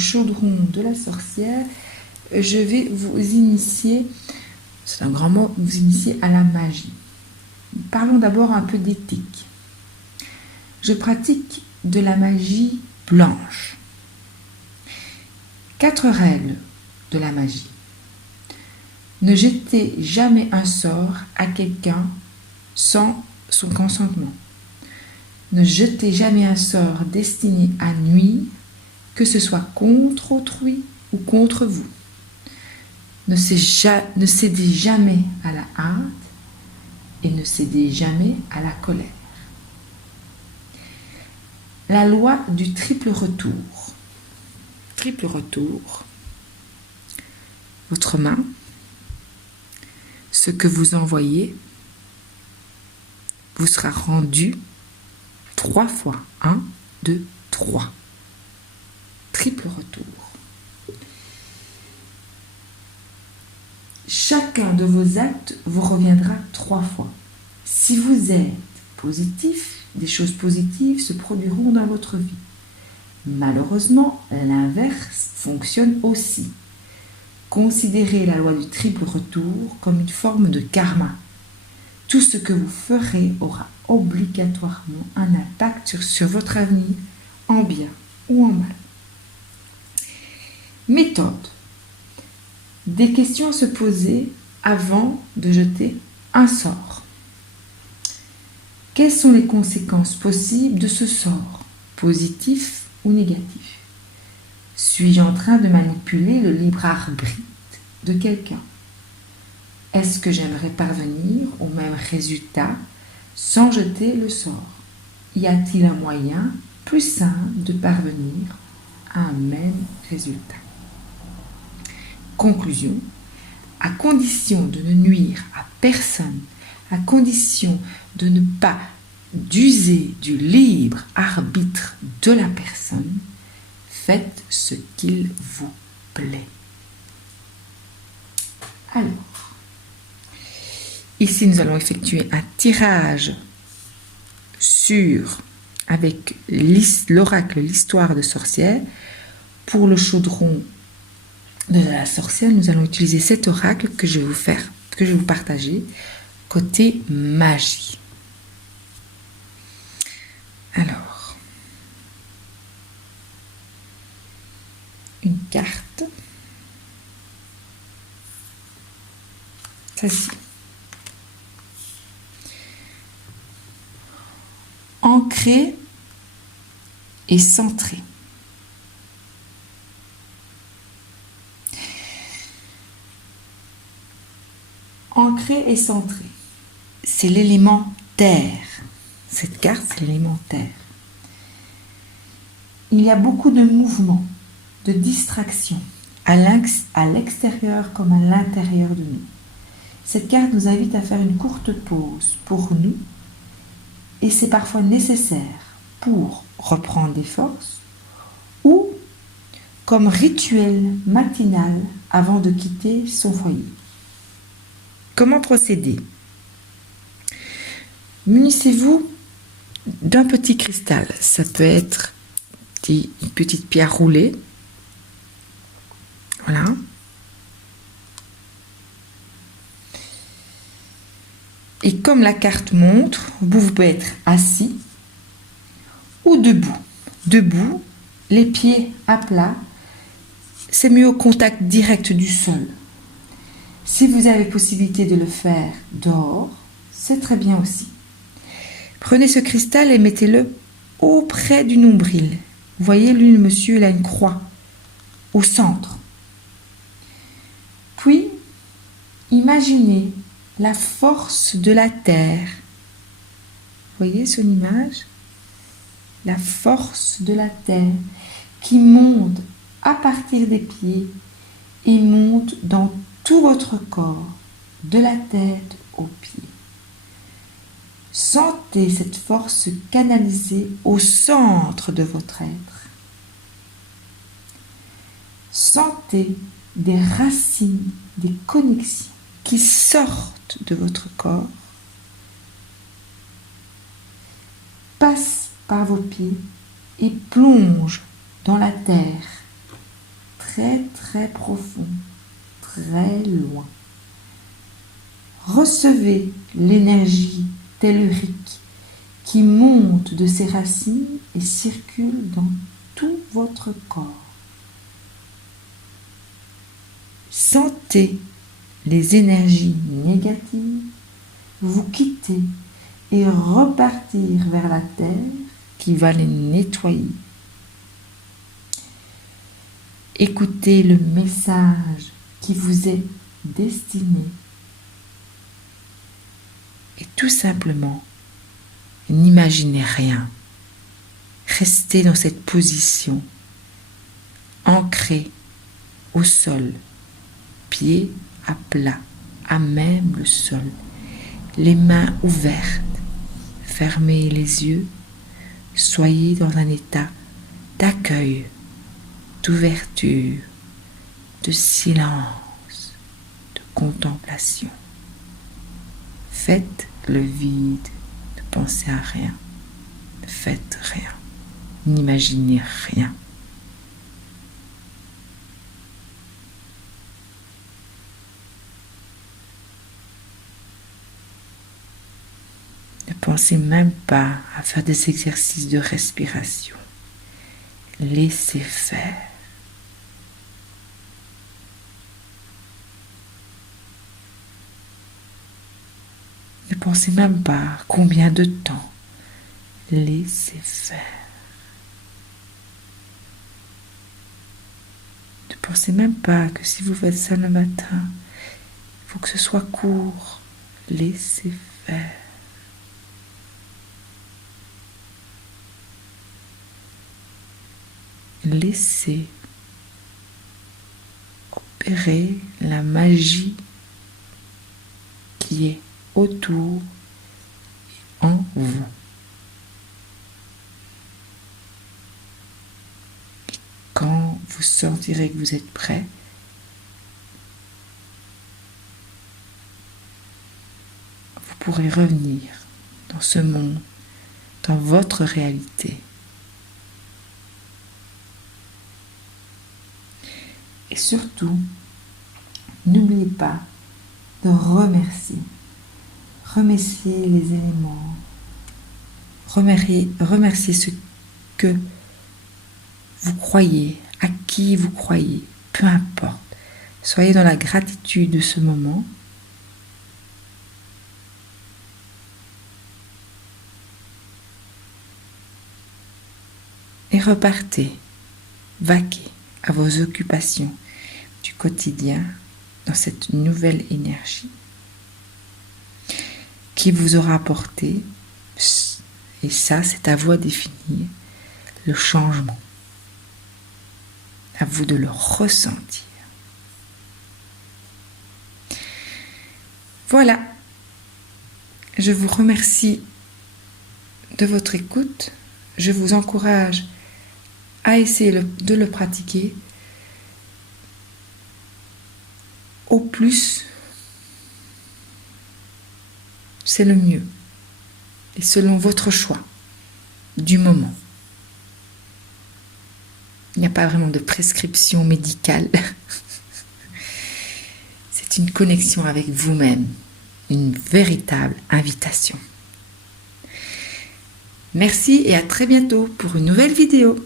chaudron de la sorcière, je vais vous initier, c'est un grand mot, vous initier à la magie. Parlons d'abord un peu d'éthique. Je pratique de la magie blanche. 4 règles de la magie. Ne jetez jamais un sort à quelqu'un sans son consentement. Ne jetez jamais un sort destiné à nuire, que ce soit contre autrui ou contre vous. Ne cédez jamais à la hâte et ne cédez jamais à la colère. La loi du triple retour. Triple retour. Votre main, ce que vous envoyez, vous sera rendu 3 fois. 1, 2, 3. Triple retour. Chacun de vos actes vous reviendra 3 fois. Si vous êtes positif, des choses positives se produiront dans votre vie. Malheureusement, l'inverse fonctionne aussi. Considérez la loi du triple retour comme une forme de karma. Tout ce que vous ferez aura obligatoirement un impact sur votre avenir, en bien ou en mal. Méthode. Des questions à se poser avant de jeter un sort. Quelles sont les conséquences possibles de ce sort, positif ou négatif? Suis-je en train de manipuler le libre arbitre de quelqu'un? Est-ce que j'aimerais parvenir au même résultat sans jeter le sort? Y a-t-il un moyen plus simple de parvenir à un même résultat? Conclusion. À condition de ne nuire à personne, à condition de ne pas d'user du libre arbitre de la personne, faites ce qu'il vous plaît. Alors, ici nous allons effectuer un tirage avec l'oracle l'histoire de sorcière. Pour le chaudron de la sorcière, nous allons utiliser cet oracle que je vais vous partager côté magie. Alors, une carte, celle-ci. Ancré et centré. Ancré et centré. C'est l'élément terre. Cette carte, c'est l'élément terre. Il y a beaucoup de mouvements, de distractions, à l'extérieur comme à l'intérieur de nous. Cette carte nous invite à faire une courte pause pour nous, et c'est parfois nécessaire pour reprendre des forces ou comme rituel matinal avant de quitter son foyer. Comment procéder? Munissez-vous d'un petit cristal. Ça peut être une petite pierre roulée. Voilà. Et comme la carte montre, vous pouvez être assis ou debout. Debout, les pieds à plat, c'est mieux au contact direct du sol. Si vous avez possibilité de le faire dehors, c'est très bien aussi. Prenez ce cristal et mettez-le auprès du nombril. Vous voyez, lui, le monsieur, il a une croix au centre. Puis, imaginez la force de la terre. Vous voyez son image? La force de la terre qui monte à partir des pieds et monte dans tout votre corps, de la tête aux pieds. Sentez cette force se canaliser au centre de votre être. Sentez des racines, des connexions qui sortent de votre corps, passent par vos pieds et plongent dans la terre très profond, très loin. Recevez l'énergie tellurique qui monte de ses racines et circule dans tout votre corps. Sentez les énergies négatives vous quitter et repartir vers la terre qui va les nettoyer. Écoutez le message qui vous est destiné et tout simplement, n'imaginez rien. Restez dans cette position, ancrée au sol, pieds à plat, à même le sol, les mains ouvertes, fermez les yeux, soyez dans un état d'accueil, d'ouverture, de silence, de contemplation. Faites le vide, ne pensez à rien, ne faites rien, n'imaginez rien. Ne pensez même pas à faire des exercices de respiration. Laissez faire. Ne pensez même pas à combien de temps. Laissez faire. Ne pensez même pas que si vous faites ça le matin, il faut que ce soit court. Laissez faire. Laissez opérer la magie qui est autour et en vous. Quand vous sentirez que vous êtes prêt, vous pourrez revenir dans ce monde, dans votre réalité. Et surtout, n'oubliez pas de remercier. Remercier les éléments. Remercier ce que vous croyez, à qui vous croyez, peu importe. Soyez dans la gratitude de ce moment. Et repartez, vaquez à vos occupations du quotidien dans cette nouvelle énergie qui vous aura apporté, et ça c'est à vous à définir, le changement. À vous de le ressentir. Voilà, je vous remercie de votre écoute. Je vous encourage à essayer de le pratiquer au plus, c'est le mieux, et selon votre choix du moment. Il n'y a pas vraiment de prescription médicale. C'est une connexion avec vous-même, une véritable invitation. Merci et à très bientôt pour une nouvelle vidéo.